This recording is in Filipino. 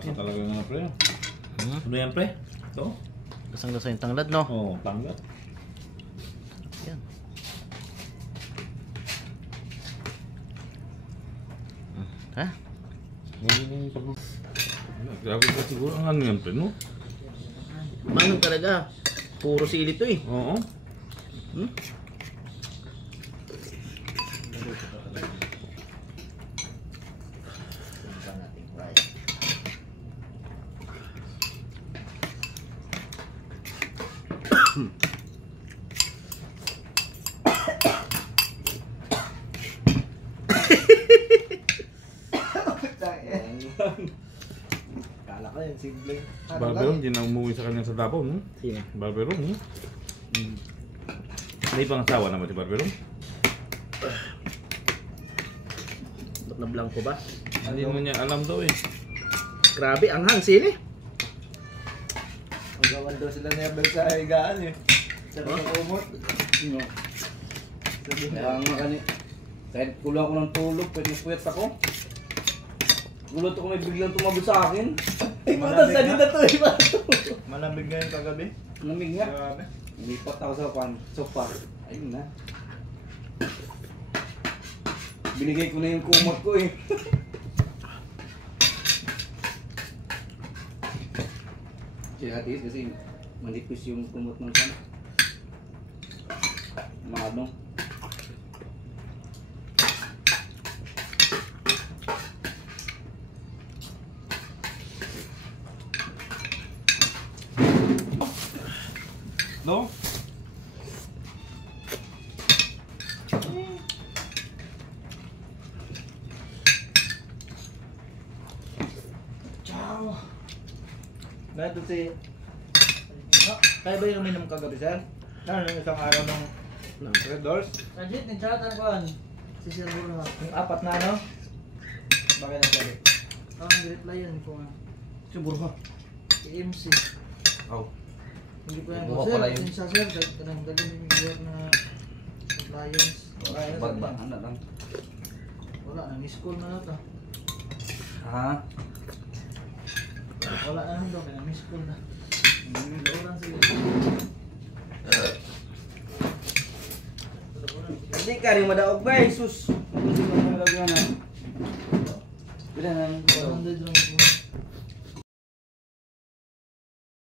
Lasa talaga nga pre. Ano yan pre? Ito? Lasang-lasa yung tanglad, no? Oo, tanglad. Yan. Ha? Grabe ka siguro ang ano yan pre, no? Manong talaga. Puro sili to eh. Oo. Kala ko yan, simple. Barbero, hindi na umuwi sa kanya sa Davao, no? Sino? Barbero, no? May pangasawa naman si Barbero. Ba't na blanco ba? Hindi naman niya alam daw eh. Grabe, anghang sili. Ang gawan daw sila na yabal sa higaan eh. Sa kumot. Kaya nga kanina, kahit kulang ako ng tulog, pwede ako. Gulot ako may biglang tumabot sa akin. Ay, puta, sa dito to eh. Malamig ngayon kagabi. Lamig nga. Grabe. Lipat ako sa sofa. Ayun na. Binigay ko na yung kumot ko eh. Siyatis kasi manipis yung kumot ng kan. Maadong. No? Ciao. Nandun si... Kaya ba yung uminom kagabi, sir? Ano yung isang araw ng Red Doors? Rajit, nagcharatan ko an. Si Sir Burha. Yung apat na ano? Bakit nagsabi? Ang replyan ko nga. Si Burha. Si MC. Oh. Hindi ko yan. Buha Sir, pala yun. sa sir, kadang yung buwan na compliance. Wala yun. Bagba, ano lang. Wala, nang school na na to. Ha? Wala na daw, kaya nang school na. Dauran sila. Hindi ka rin madaog ba, Jesus? Hindi ko malagyan na. Bila na. 100 lang ako.